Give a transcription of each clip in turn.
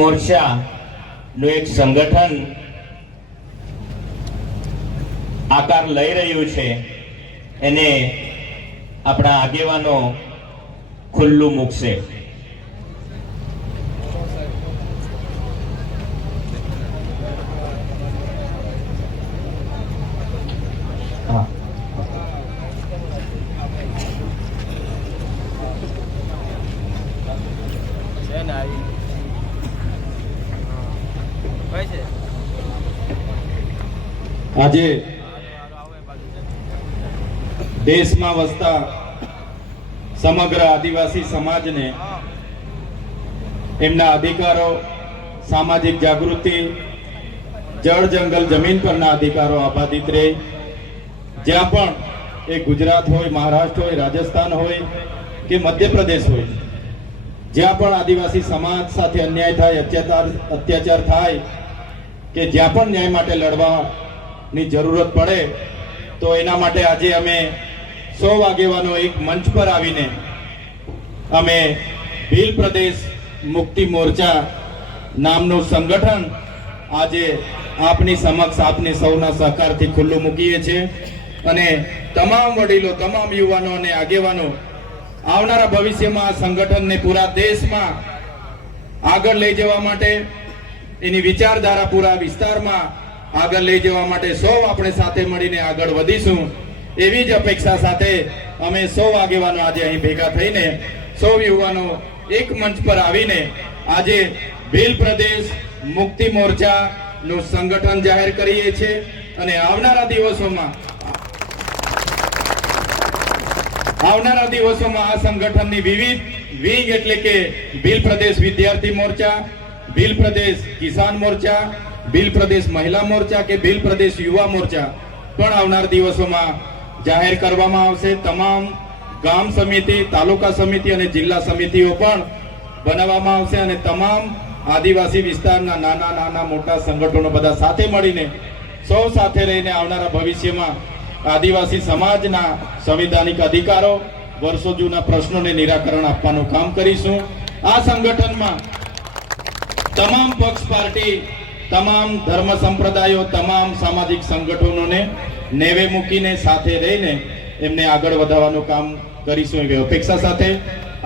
મોરચાનું એક સંગઠન આકાર લઈ રહ્યું છે, એને આપણા આગેવાનો ખુલ્લું મૂકશે. આજે દેશમાં વસતા સમગ્ર આદિવાસી સમાજને એમના અધિકારો, સામાજિક જાગૃતિ, જળ જંગલ જમીન પરના અધિકારો આબાદિત રહે. જ્યાં પણ એ ગુજરાત હોય, મહારાષ્ટ્ર હોય, રાજસ્થાન હોય કે મધ્યપ્રદેશ હોય, જ્યાં પણ આદિવાસી સમાજ સાથે અન્યાય થાય, અત્યાચાર થાય કે જ્યાં પણ ન્યાય માટે લડવાની જરૂરત પડે, તો એના માટે આજે અમે 100 આગેવાનો એક મંચ પર આવીને અમે ભીલ પ્રદેશ મુક્તિ મોરચા નામનું સંગઠન આજે આપની સમક્ષ આપની સૌના સહકારથી ખુલ્લું મૂકીએ છીએ. અને તમામ વડીલો, તમામ યુવાનો અને આગેવાનો આવનારા ભવિષ્યમાં આ સંગઠનને પૂરા દેશમાં આગળ લઈ જવા માટે, એની વિચારધારા પૂરા વિસ્તારમાં આગળ લઈ જવા માટે સૌ આપણે સાથે મળીને આગળ વધીશું. એવી જ અપેક્ષા સાથે અમે 100 આગેવાનો આજે અહીં ભેગા થઈને 100 યુવાનો એક મંચ પર આવીને આજે ભીલ પ્રદેશ મુક્તિ મોરચાનું સંગઠન જાહેર કરીએ છીએ. અને આવનારા દિવસોમાં આ સંગઠનની વિવિધ વિંગ એટલે કે ભીલ પ્રદેશ વિદ્યાર્થી મોરચા, ભીલ પ્રદેશ કિસાન મોરચા, ભીલ પ્રદેશ મહિલા મોરચા કે ભીલ પ્રદેશ યુવા મોરચા પણ આવનાર દિવસોમાં જાહેર કરવામાં આવશે. તમામ ગામ સમિતિ, તાલુકા સમિતિ અને જિલ્લા સમિતિઓ પણ બનાવવામાં આવશે. અને તમામ આદિવાસી વિસ્તારના નાના મોટા સંગઠનો બધા સાથે મળીને સૌ સાથે રહીને આવનારા ભવિષ્યમાં આદિવાસી સમાજના સંવિધાનિક અધિકારો, વર્ષો જૂના પ્રશ્નોને નિરાકરણ આપવાનું કામ કરીશું. આ સંગઠનમાં તમામ પક્ષ પાર્ટી, તમામ ધર્મ સંપ્રદાયો, તમામ સામાજિક સંગઠનોને નેવે મૂકીને સાથે રહીને એમને આગળ વધારવાનું કામ કરીશું એવી અપેક્ષા સાથે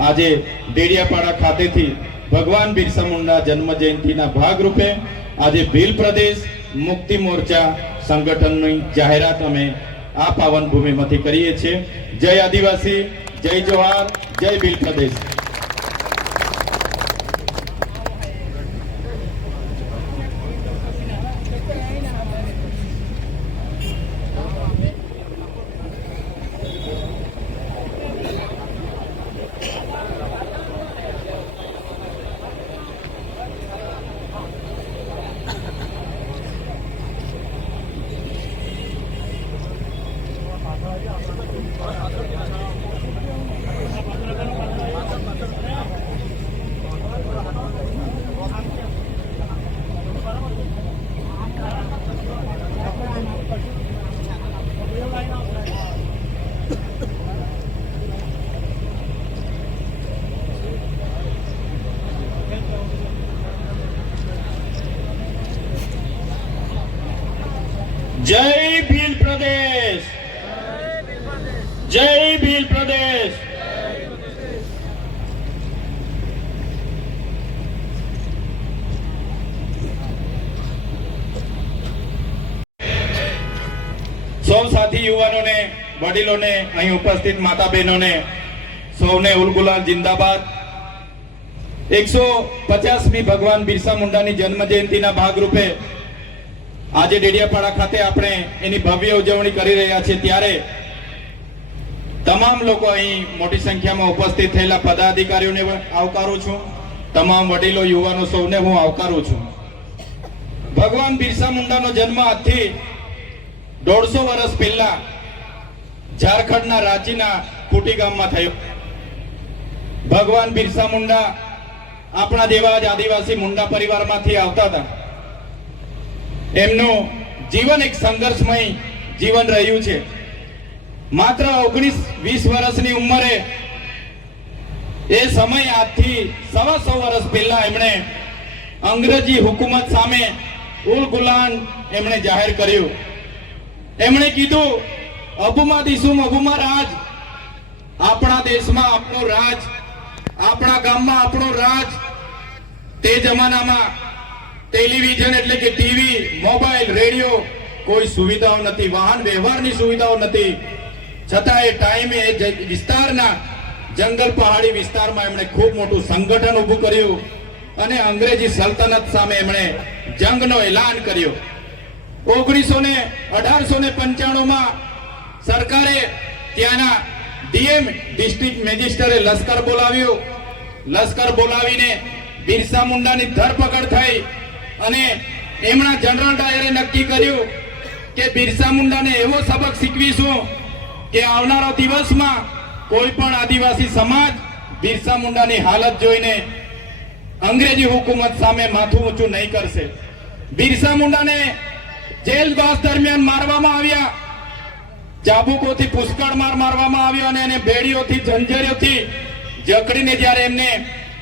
આજે ડેડિયાપાડા ખાતેથી ભગવાન બિરસા મુંડા જન્મ જયંતિના ભાગરૂપે આજે ભીલ પ્રદેશ મુક્તિ મોરચા સંગઠનની જાહેરાત અમે આ પાવન ભૂમિમાંથી કરીએ છીએ. જય આદિવાસી, જય જોહાર, જય ભીલ પ્રદેશ. જય ભીલ પ્રદેશ, જય ભીલ પ્રદેશ. સૌ સાથી યુવાનોને, વડીલોને, અહીં ઉપસ્થિત માતા બહેનોને સૌને ઉલગુલાલ જિંદાબાદ. 150મી ભગવાન બિરસા મુંડાની જન્મ જયંતિના ભાગરૂપે આજે ડેડિયાપાડા ખાતે આપણે એની ભવ્ય ઉજવણી કરી રહ્યા છીએ. ત્યારે તમામ લોકો અહીં મોટી સંખ્યામાં ઉપસ્થિત થયેલા પદાધિકારીઓને આવકારું છું. તમામ વડીલો, યુવાનો સૌને હું આવકારું છું. ભગવાન બિરસા મુંડાનો જન્મ આજથી 150 વર્ષ પહેલા ઝારખંડના રાંચીના ખૂટી ગામમાં થયો. ભગવાન બિરસા મુંડા આપણા જેવા જ આદિવાસી મુંડા પરિવારમાંથી આવતા હતા. એમનું જીવન એક સંઘર્ષમય જીવન રહ્યું છે. માત્ર 19-20 વર્ષની ઉંમરે એ સમય આજથી 125 વર્ષ પહેલા એમણે અંગ્રેજી હુકુમત સામે ઉલ ગુલાન એમણે જાહેર કર્યું. એમણે કીધું, અબુમા દિસુમ અબુમા રાજ, આપણા દેશમાં આપણું રાજ, આપણા ગામમાં આપણું રાજ. તે જમાનામાં ટેલિવિઝન એટલે કે ટીવી, મોબાઈલ, રેડિયો કોઈ સુવિધાઓ નથી, વાહન વ્યવહારની સુવિધાઓ નથી. છતાં એ ટાઈમે એ વિસ્તારના જંગલ પહાડી વિસ્તારમાં એમણે ખૂબ મોટું સંગઠન ઊભું કર્યું અને અંગ્રેજી સલ્તનત સામે એમણે જંગનો એલાન કર્યો. 1895માં સરકારે ત્યાંના ડીએમ ડિસ્ટ્રિક્ટ મેજિસ્ટ્રેટે લશ્કર બોલાવ્યું. લશ્કર બોલાવીને બિરસા મુંડાની ધરપકડ થઈ અને એમના જનરલ ડાયરે નક્કી કર્યું કે બિરસા મુંડાને એવો સબક શીખવીશું કે આવનારા દિવસમાં કોઈ પણ આદિવાસી સમાજ બિરસા મુંડાની હાલત જોઈને અંગ્રેજી હુકુમત સામે માથું ઊંચું નહીં કરશે. બિરસા મુંડાને જેલવાસ દરમિયાન મારવામાં આવ્યા, ચાબુકોથી પુષ્કળ મારવામાં આવ્યો અને એને બેડીઓથી, જંજરીઓથી જકડીને જ્યારે એમને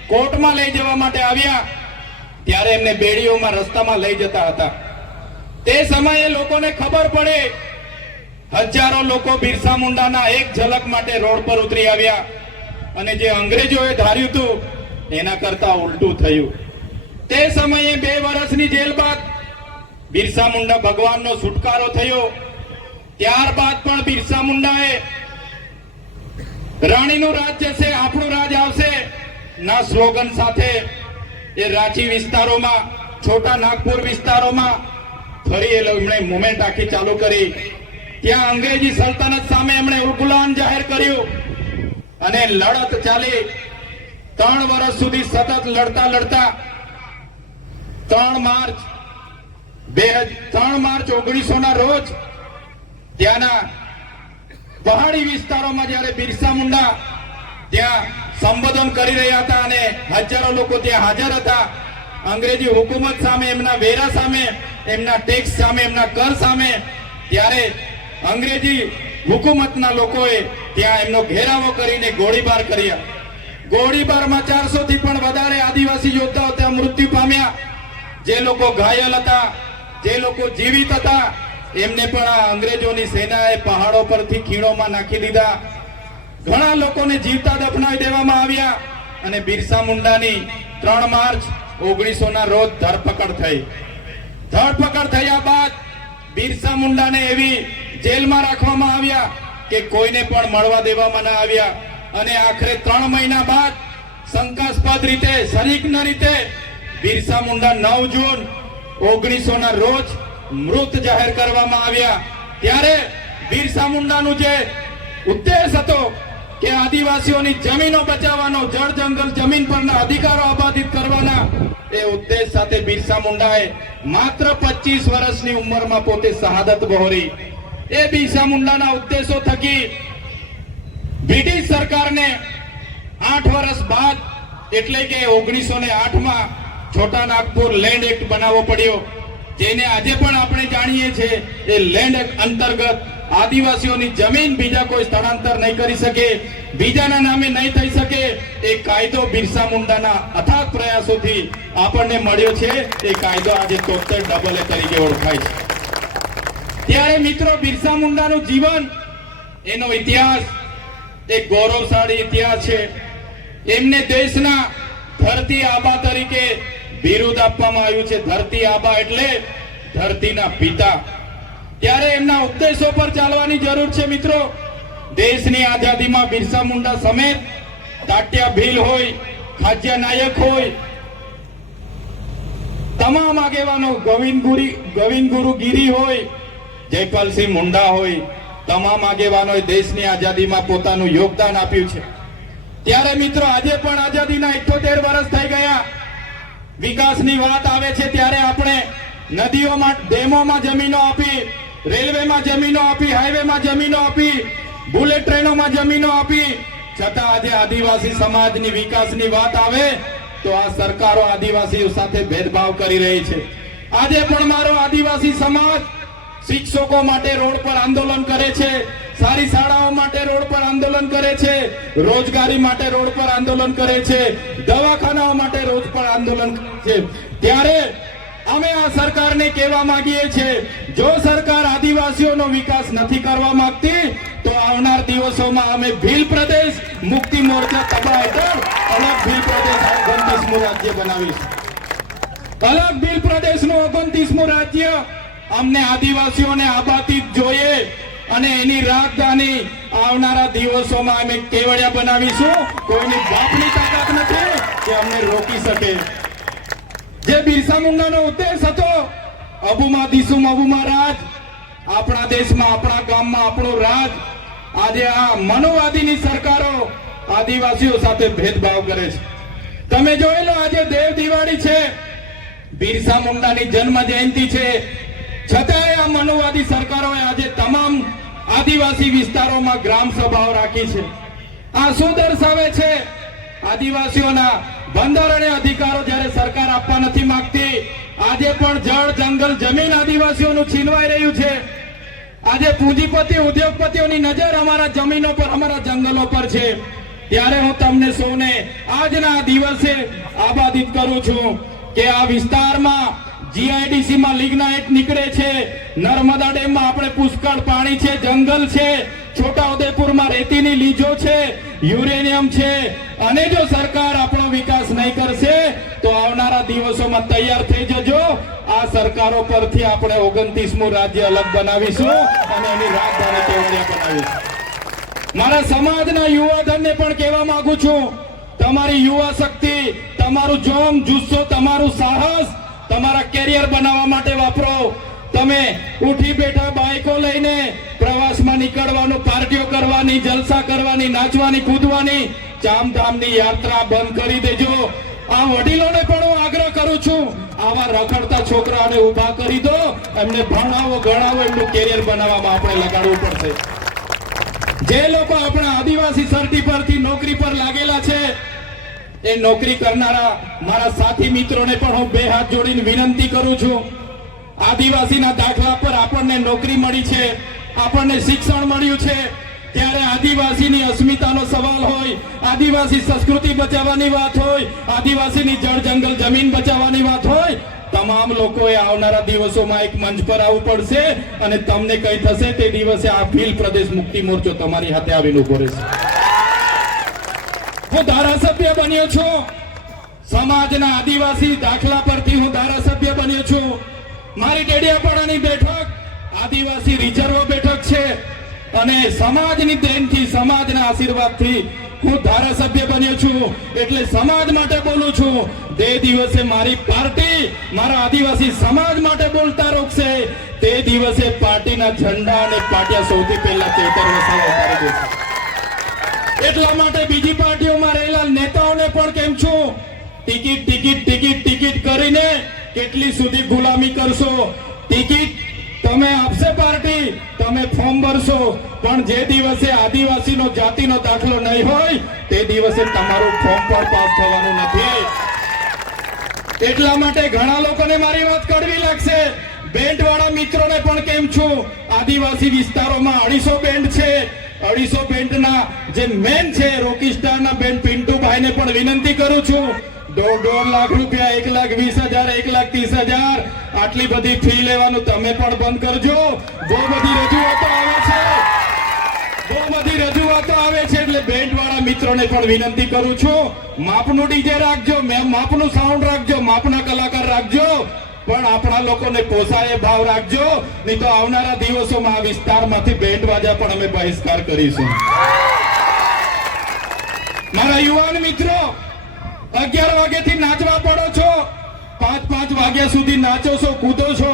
કોર્ટમાં લઈ જવા માટે આવ્યા ત્યારે એમને બેડીઓમાં રસ્તામાં લઈ જતા હતા. તે સમયે લોકોને ખબર પડે, હજારો લોકો બિરસા મુંડાના એક ઝલક માટે રોડ પર ઉતરી આવ્યા અને જે અંગ્રેજોએ ધાર્યું હતું એના કરતા ઉલટું થયું. તે સમયે 2 વર્ષની જેલ બાદ બિરસા મુંડા ભગવાનનો છુટકારો થયો. ત્યારબાદ પણ બિરસા મુંડાએ રાણીનું રાજ જશે, આપણું રાજ આવશે ના સ્લોગન સાથે એ રાંચી વિસ્તારોમાં, છોટા નાગપુર વિસ્તારોમાં ફરી એમણે મુવમેન્ટ આખી ચાલુ કરી. ત્યાં અંગ્રેજી સલ્તનત સામે એમણે ઉલગુલાન જાહેર કર્યું અને લડત ચાલી. 3 વર્ષ સુધી સતત લડતા 3 માર્ચ 1900 ના રોજ ત્યાંના પહાડી વિસ્તારોમાં જ્યારે બિરસા મુંડા ત્યાં સંબોધન કરી રહ્યા હતા અને હજારો લોકો ત્યાં હાજર હતા, અંગ્રેજી હુકુમત સામે, એમના વેરા સામે, એમના ટેક્સ સામે, એમના કર સામે, ત્યારે અંગ્રેજી હુકુમતના લોકોએ ત્યાં એમનો ઘેરાવો કરીને ગોળીબાર કર્યા. ગોળીબારમાં 400 થી પણ વધારે આદિવાસી યોદ્ધાઓ ત્યાં મૃત્યુ પામ્યા. જે લોકો ઘાયલ હતા, જે લોકો જીવિત હતા, એમને પણ આ અંગ્રેજોની સેનાએ પહાડો પરથી ખીણોમાં નાખી દીધા. ઘણા લોકોને જીવતા દફનાવી દેવામાં આવ્યા અને બિરસા મુંડાની 3 માર્ચ 1900 ના રોજ ધરપકડ થઈ. ધરપકડ થયા બાદ બિરસા મુંડાને એવી જેલમાં રાખવામાં આવ્યા કે કોઈને પણ મળવા દેવામાં ન આવ્યા અને આખરે 3 મહિના બાદ શંકાસ્પદ રીતે, સંદિગ્ધ રીતે બિરસા મુંડા 9 જૂન 1900 ના રોજ મૃત જાહેર કરવામાં આવ્યા. ત્યારે બિરસા મુંડાનું જે ઉદ્દેશ હતો કે આદિવાસીઓની જમીનો બચાવવાનો, જળ જંગલ જમીન પરના અધિકારો આબાદિત કરવાના, એ ઉદ્દેશ સાથે બિરસા મુંડાએ માત્ર 25 વર્ષની ઉંમરમાં પોતે શહાદત વહોરી. એ બિરસા મુંડાના ઉદ્દેશો થકી બ્રિટિશ સરકારને 8 વર્ષ બાદ એટલે કે 1908માં છોટા નાગપુર લેન્ડ એક્ટ બનાવવો પડ્યો, જેને આજે પણ આપણે જાણીએ છીએ. એ લેન્ડ એક્ટ અંતર્ગત આદિવાસીઓની જમીન બીજા કોઈ સ્થળાંતર નહીં કરી શકે, બીજાના નામે નહીં થઈ શકે. એ કાયદો બિરસા મુંડાના અથાગ પ્રયાસોથી આપણને મળ્યો છે. એ કાયદો આજે 73AA તરીકે ઓળખાય છે. ત્યારે મિત્રો, બિરસા મુંડાનું જીવન, એનો ઇતિહાસ એક ગૌરવશાળી ઇતિહાસ છે. એમને દેશના ધરતી આબા તરીકે બિરુદ આપવામાં આવ્યું છે. ધરતી આબા એટલે ધરતીના પિતા. ત્યારે એમના ઉદ્દેશો પર ચાલવાની જરૂર છે મિત્રો. દેશની આઝાદીમાં બિરસા મુંડા સમેત તાત્યા ભીલ હોય, ખાજ્યા નાયક હોય, તમામ આગેવાનો, ગોવિંદ ગુરુ ગીરી હોય, જયપાલસિંહ મુંડા હોય, તમામ આગેવાનોએ દેશની આઝાદીમાં પોતાનું યોગદાન આપ્યું છે. ત્યારે મિત્રો, આજે પણ આઝાદીના 78 વર્ષ થઈ ગયા. વિકાસની વાત આવે છે ત્યારે આપણે નદીઓમાં, ડેમોમાં જમીનો આપી, રેલવેમાં જમીનો આપી, હાઈવેમાં જમીનો આપી, બુલેટ ટ્રેનોમાં જમીનો આપી, છતાં આજે આદિવાસી સમાજની વિકાસની વાત આવે તો આ સરકારો આદિવાસીઓ સાથે ભેદભાવ કરી રહી છે. આજે પણ મારો આદિવાસી સમાજ શિક્ષકો માટે રોડ પર આંદોલન કરે છે, સારી શાળાઓ માટે રોડ પર આંદોલન કરે છે, રોજગારી માટે રોડ પર આંદોલન કરે છે, દવાખાનાઓ માટે રોડ પર આંદોલન કરે છે. ત્યારે અમે આ સરકારને કહેવા માંગીએ છીએ, જો સરકાર આદિવાસીઓનો વિકાસ નથી કરવા માંગતી તો આવનાર દિવસોમાં અમે ભીલ પ્રદેશ મુક્તિ મોરચા તબા હેઠળ અલગ ભીલ પ્રદેશ 29મું રાજ્ય બનાવીશું. અલગ ભીલ પ્રદેશનું 29મું રાજ્ય અમને આદિવાસીઓને આબાદી જોઈએ અને એની રાજધાની આવનારા દિવસોમાં અમે કેવડિયા બનાવીશું. કોઈની બાપની તાકાત નથી કે અમને રોકી શકે. જે બિરસા મુંડાનો ઉદ્દેશ હતો, અબુમાં દિસુમ અબુમાં રાજ, આપણા દેશમાં આપણા ગામમાં આપણું રાજ, આજે આ મનોવાદીની સરકારો આદિવાસીઓ સાથે ભેદભાવ કરે છે. તમે જોઈ લો, આજે દેવ દિવાળી છે, બિરસા મુંડાની જન્મ જયંતિ છે, છતાંય આ મનોવાદી સરકારોએ આજે તમામ આદિવાસી વિસ્તારોમાં ગ્રામ સભાઓ રાખી છે. આ શું દર્શાવે છે? આદિવાસીઓના બંધારણીય અધિકારો જ્યારે સરકાર આપવા નથી માંગતી, આજે પણ જળ જંગલ જમીન આદિવાસીઓનું છીનવાઈ રહ્યું છે. આજે પૂંજીપતિ ઉદ્યોગપતિઓની નજર અમારા જમીનો પર, અમારા જંગલો પર છે. ત્યારે હું તમને સૌને આજના દિવસે આબાદિત કરું છું કે આ વિસ્તારમાં જીઆઈડીસી માં લિગ્નાઇટ નીકળે છે, નર્મદા ડેમમાં આપણે પુષ્કળ પાણી છે, જંગલ છે, છોટાઉદેપુરમાં રેતીની લીજો છે, યુરેનિયમ છે. અને જો સરકાર આપણો વિકાસ નહીં કરશે તો આવનારા દિવસોમાં તૈયાર થઈ જજો. આ સરકારો પરથી આપણે 29મું રાજ્ય અલગ બનાવીશું અને એની રાજધાની કેવડિયા બનાવીશું. મારા સમાજના યુવાધનને પણ કહેવા માંગુ છું, તમારી યુવા શક્તિ, તમારું જોમ, જુસ્સો, તમારું સાહસ તમારા કેરિયર બનાવવા માટે વાપરો. તમે ઉઠી બેઠા બાઇકો લઈને પ્રવાસમાં નીકળવાનું, પાર્ટીઓ કરવાની, જલસા કરવાની, નાચવાની, કૂદવાની, ચામધામની યાત્રા બંધ કરી દેજો. આ વડીલોને પણ હું આગ્રહ કરું છું, આવા રખડતા છોકરાઓને ઊભા કરી દો, એમને ભણાવો, ગણાવો, એમનું કેરિયર બનાવવામાં આપણે લગાડવું પડશે. જે લોકો આપણા આદિવાસી સર્ટી પરથી નોકરી પર લાગેલા છે, એ નોકરી કરનારા મારા સાથી મિત્રોને પણ હું બે હાથ જોડીને વિનંતી કરું છું. આદિવાસીના દાખલા પર આપણને નોકરી મળી છે, આપણને શિક્ષણ મળ્યું છે, ત્યારે આદિવાસીની અસ્મિતાનો સવાલ હોય, આદિવાસી સંસ્કૃતિ બચાવવાની વાત હોય, આદિવાસીની જળ જંગલ જમીન બચાવવાની વાત હોય, તમામ લોકોએ આવનારા દિવસોમાં એક મંચ પર આવવું પડશે અને તમને કઈ થશે તે દિવસે આ ભીલ પ્રદેશ મુક્તિ મોરચો તમારી હાથે આવીને ઉભો રહેશે. હું ધારાસભ્ય બન્યો છું, સમાજના આદિવાસી દાખલા પરથી હું ધારાસભ્ય બન્યો છું. મારી ડેડિયાપાડાની બેઠક આદિવાસી રિઝર્વ બેઠક છે અને સમાજની દેનથી, સમાજના આશીર્વાદથી હું ધારાસભ્ય બન્યો છું. એટલે સમાજ માટે બોલું છું. તે દિવસે મારી પાર્ટી મારા આદિવાસી સમાજ માટે બોલતા રોકશે, તે દિવસે પાર્ટીના ઝંડા અને પાટિયા સૌથી પહેલા ચેતર વસાવા ઉતારી દેશે. એટલા માટે બીજી પાર્ટીઓમાં રહેલા નેતાઓને પણ કેમ છું, ટિકિટ ટિકિટ ટિકિટ ટિકિટ કરીને કેટલી સુધી ગુલામી કરશો? ટિકિટ તમે આપશે પાર્ટી, તમે ફોર્મ ભરશો, પણ જે દિવસે આદિવાસીનો જાતિનો દાખલો નહીં હોય તે દિવસે તમારું ફોર્મ પણ પાસ થવાનું નથી. એટલા માટે ઘણા લોકોને મારી વાત કડવી લાગશે. બેન્ડ વાળા મિત્રોને પણ કેમ છું, આદિવાસી વિસ્તારોમાં 250 બેન્ડ છે. 250 બેન્ડના જે મેન છે રોકીસ્ટારના બેન્ડ પિન્ટુભાઈને પણ વિનંતી કરું છું, 1.5 લાખ રૂપિયા, 1,20,000, 1,30,000 આટલી બધી ફી લેવાનું તમે પણ બંધ કરજો. બહુ બધી રજૂઆતો આવે છે, એટલે બેન્ડ વાળા મિત્રોને પણ વિનંતી કરું છું, માપનું ડીજે રાખજો, માપનું સાઉન્ડ રાખજો, માપના કલાકાર રાખજો, પણ આપણા લોકોને પોસાય ભાવ રાખજો. નહીં તો આવનારા દિવસોમાં આ વિસ્તારમાંથી બેન્ડ વાજા પણ અમે બહિષ્કાર કરીશું. મારા યુવાન મિત્રો, 11 વાગ્યાથી નાચવા પડો છો, 5 વાગ્યા સુધી નાચો છો, કૂદો છો.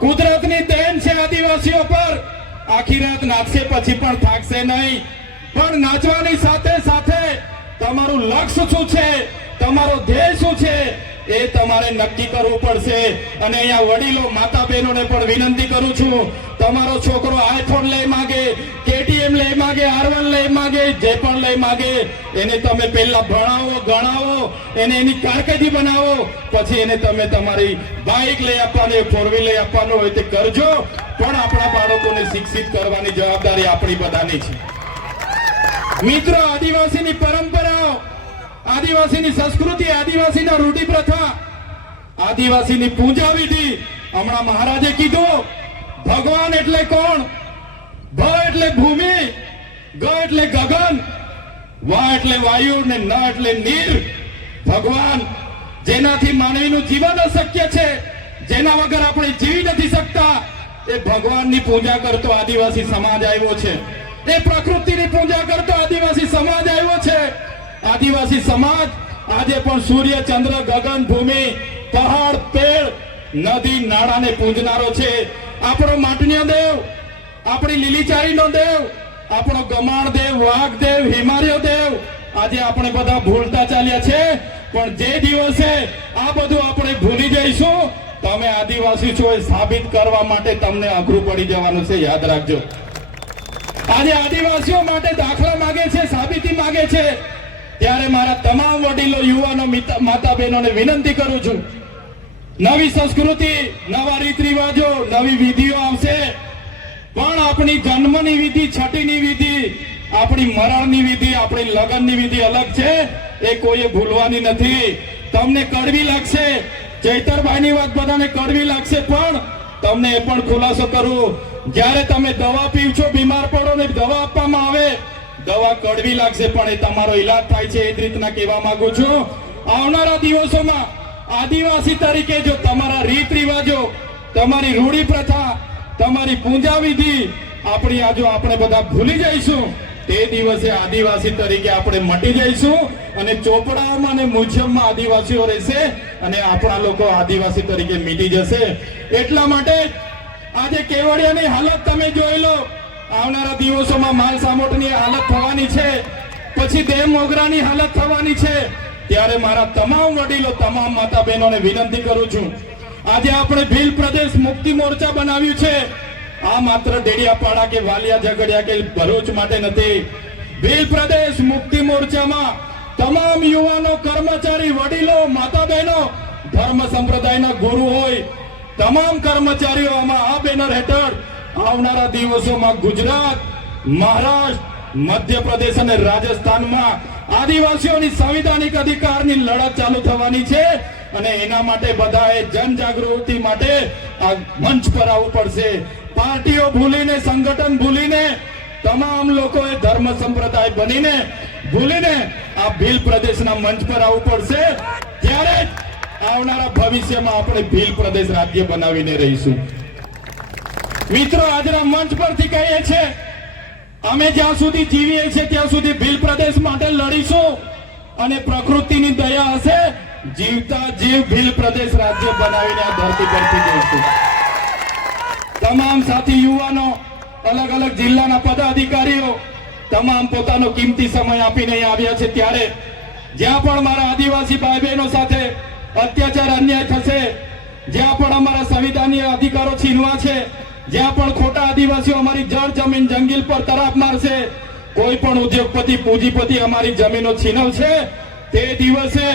કુદરતની દેન છે આદિવાસીઓ પર. આખી રાત નાચશે પછી પણ થાકશે નહીં. પણ નાચવાની સાથે સાથે તમારું લક્ષ્ય શું છે, તમારો ધ્યેય શું છે, એ તમારે નક્કી કરવું પડશે. અને અહીંયા વડીલો, માતા બહેનોને પણ વિનંતી કરું છું, તમારો છોકરો આઈફોન લઈ માંગે, કેટીએમ લઈ માંગે, R1 લઈ માંગે, જે પણ લઈ માંગે, એને તમે પહેલા ભણાવો, ગણાવો, એને એની કારકિર્દી બનાવો, પછી એને તમે તમારી બાઇક લઈ આપવાની, 4 લઈ આપવાનું હોય તે કરજો. પણ આપણા બાળકોને શિક્ષિત કરવાની જવાબદારી આપણી બધાની છે. મિત્રો, આદિવાસીની પરંપરાઓ, આદિવાસીની સંસ્કૃતિ, આદિવાસીના રૂઢિ પ્રથા આદિવાસીની પૂજા વિધિ હમણાં મહારાજે કીધું ભગવાન એટલે કોણ? ભ એટલે ભૂમિ, ગ એટલે ગગન, વા એટલે વાયુ ને ન એટલે નીર. ભગવાન જેનાથી માનવીનું જીવન અશક્ય છે, જેના વગર આપણે જીવી નથી શકતા, એ ભગવાનની પૂજા કરતો આદિવાસી સમાજ આવ્યો છે. એ પ્રકૃતિની પૂજા કરતો આદિવાસી સમાજ આવ્યો છે. આદિવાસી સમાજ આજે પણ સૂર્ય, ચંદ્ર, ગગન, ભૂમિ, પહાડ, પેડ, નદી, નાળાને પૂજનારો છે. આપણો માટણીય દેવ, આપણી લીલીચારીનો દેવ, આપણો ગમાણ દેવ, વાઘ દેવ, હિમાલય દેવ આજે આપણે બધા ભૂલતા ચાલ્યા છે. પણ જે દિવસે આ બધું આપણે ભૂલી જઈશું, તમે આદિવાસી છો એ સાબિત કરવા માટે તમને અઘરું પડી જવાનું છે. યાદ રાખજો. આજે આદિવાસીઓ માટે દાખલા માંગે છે, સાબિતી માંગે છે. ત્યારે મારા તમામ વડીલો, યુવાનો, માતા બહેનોને વિનંતી કરું છું, નવી સંસ્કૃતિ, નવા રીત રિવાજો, નવી વિધિઓ આવશે, પણ આપણી જન્મની વિધિ, છઠ્ઠીની વિધિ, આપણી મરણની વિધિ, આપણી લગ્નની વિધિ અલગ છે. એ કોઈએ ભૂલવાની નથી. તમને કડવી લાગશે, ચૈતરભાઈની વાત બધાને કડવી લાગશે, પણ તમને એ પણ ખુલાસો કરું, જ્યારે તમે દવા પીવ છો, બીમાર પડો ને દવા આપવામાં આવે, દવા કડવી લાગશે પણ એ તમારો ઈલાજ થાય છે. એ જ રીતના કહેવા માંગુ છું, આવનારા દિવસોમાં આદિવાસી તરીકે જો તમારા રીત રિવાજો, તમારી રૂઢી પ્રથા, તમારી પૂજા વિધિ આપણી આ જો આપણે બધા ભૂલી જઈશું, તે દિવસે આદિવાસી તરીકે આપણે મટી જઈશું અને ચોપડામાં અને મ્યુઝિયમમાં આદિવાસીઓ રહેશે અને આપણા લોકો આદિવાસી તરીકે મીટી જશે. એટલા માટે આજે કેવડિયાની હાલત તમે જોઈ લો. આવનારા દિવસોમાં માલ સામોટની હાલત થવાની છે, પછી દેવ મોગરાની હાલત થવાની છે. ત્યારે મારા તમામ વડીલો, તમામ માતા બહેનોને વિનંતી કરું છું, આજે આપણે ભીલ પ્રદેશ મુક્તિ મોરચા બનાવ્યું છે. આ માત્ર ડેડિયાપાડા કે વાલિયા ઝઘડિયા કે ભરૂચ માટે નથી. ભીલ પ્રદેશ મુક્તિ મોરચામાં તમામ યુવાનો, કર્મચારી, વડીલો, માતા બહેનો, ધર્મ સંપ્રદાયના ગુરુ હોય, તમામ કર્મચારીઓ આમાં આ બેનર હેઠળ આવનારા દિવસોમાં ગુજરાત, મહારાષ્ટ્ર, મધ્યપ્રદેશ અને રાજસ્થાનમાં આદિવાસીઓની સંવિધાનિક અધિકારની લડત ચાલુ થવાની છે. અને એના માટે બધાએ જનજાગૃતિ માટે આ મંચ પર આવવું પડશે. પાર્ટીઓ ભૂલીને, સંગઠન ભૂલીને, તમામ લોકોએ ધર્મ સંપ્રદાય બનીને ભૂલીને આ ભીલ પ્રદેશના મંચ પર આવવું પડશે. ત્યારે જ આવનારા ભવિષ્યમાં આપણે ભીલ પ્રદેશ રાજ્ય બનાવીને રહીશું. મિત્રો, આજના મંચ પરથી કહીએ છીએ, અમે જ્યાં સુધી જીવીએ છીએ ત્યાં સુધી ભીલ પ્રદેશ માટે લડીશું અને પ્રકૃતિની દયા હશે, જીવતા જીવ ભીલ પ્રદેશ રાજ્ય બનાવીને આ ધરતી પરથી જઈશું. તમામ સાથી યુવાનો, અલગ અલગ જિલ્લાના પદાધિકારીઓ તમામ પોતાનો કિંમતી સમય આપીને અહીં આવ્યા છે. ત્યારે જ્યાં પણ મારા આદિવાસી ભાઈ બહેનો સાથે અત્યાચાર, અન્યાય થશે, જ્યાં પણ અમારા સંવિધાનીય અધિકારો છીનવા છે, જ્યાં પણ ખોટા આદિવાસીઓ અમારી જળ જમીન જંગલ પર તરાપ મારશે, કોઈ પણ ઉદ્યોગપતિ, પૂંજીપતિ અમારી જમીનો છીનવશે, તે દિવસે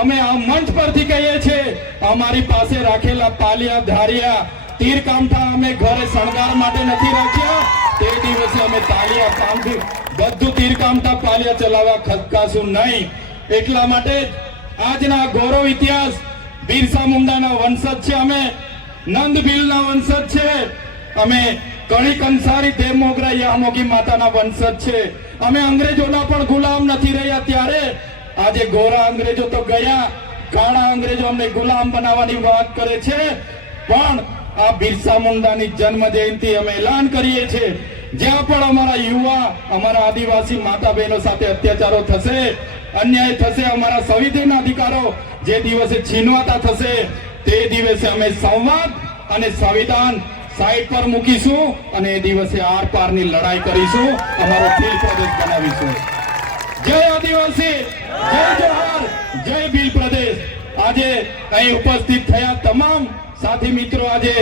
અમે આ મંચ પરથી કહીએ છીએ, અમારી પાસે રાખેલા પાલિયા, ધારિયા, તીર કામઠા અમે ઘરે શણગાર માટે નથી રાખ્યા. તે દિવસે અમે તાલિયા, કામઠી બધું તીર કામઠા, પાલિયા ચલાવવા ખસકાશું નહીં. એટલા માટે આજના ગૌરવ ઇતિહાસ, બિરસા મુંડાના વંશજ છે અમે, નંદ ભીલના વંશજ છે અમે, કણી કંસારી, દેવ મોગરા, યામોગી માતાના વંશજ છે અમે. અંગ્રેજોના પણ ગુલામ નથી રહ્યા. ત્યારે આજે ગોરા અંગ્રેજો તો ગયા, કાળા અંગ્રેજો અમને ગુલામ બનાવવાની વાત કરે છે, પણ આ બિરસા મુંડાની જન્મ જયંતિ અમે એલાન કરીએ છીએ, જ્યાં પણ અમારા યુવા, અમારા આદિવાસી માતા બહેનો સાથે અત્યાચારો થશે, અન્યાય થશે, અમારા સંવિધાનના અધિકારો જે દિવસે છીનવાતા થશે, તે દિવસે અમે સંવાદ અને સંવિધાન સાઈડ પર મૂકીશું અને એ દિવસે આર પારની લડાઈ કરીશું, અમારો ભીલ પ્રદેશ બનાવીશું. જય આદિવાસી, જય જોહાર, જય ભીલ પ્રદેશ. આજે અહીં ઉપસ્થિત થયા તમામ સાથી મિત્રો, આજે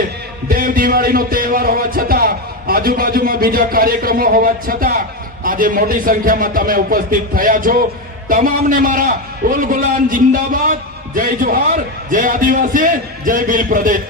દેવ દિવાળીનો તહેવાર હોવા છતાં, આજુબાજુમાં બીજા કાર્યક્રમો હોવા છતાં આજે મોટી સંખ્યામાં તમે ઉપસ્થિત થયા છો. તમામને મારા ઉલ ગુલામ જિંદાબાદ, જય જોહાર, જય આદિવાસી, જય ભીલ પ્રદેશ.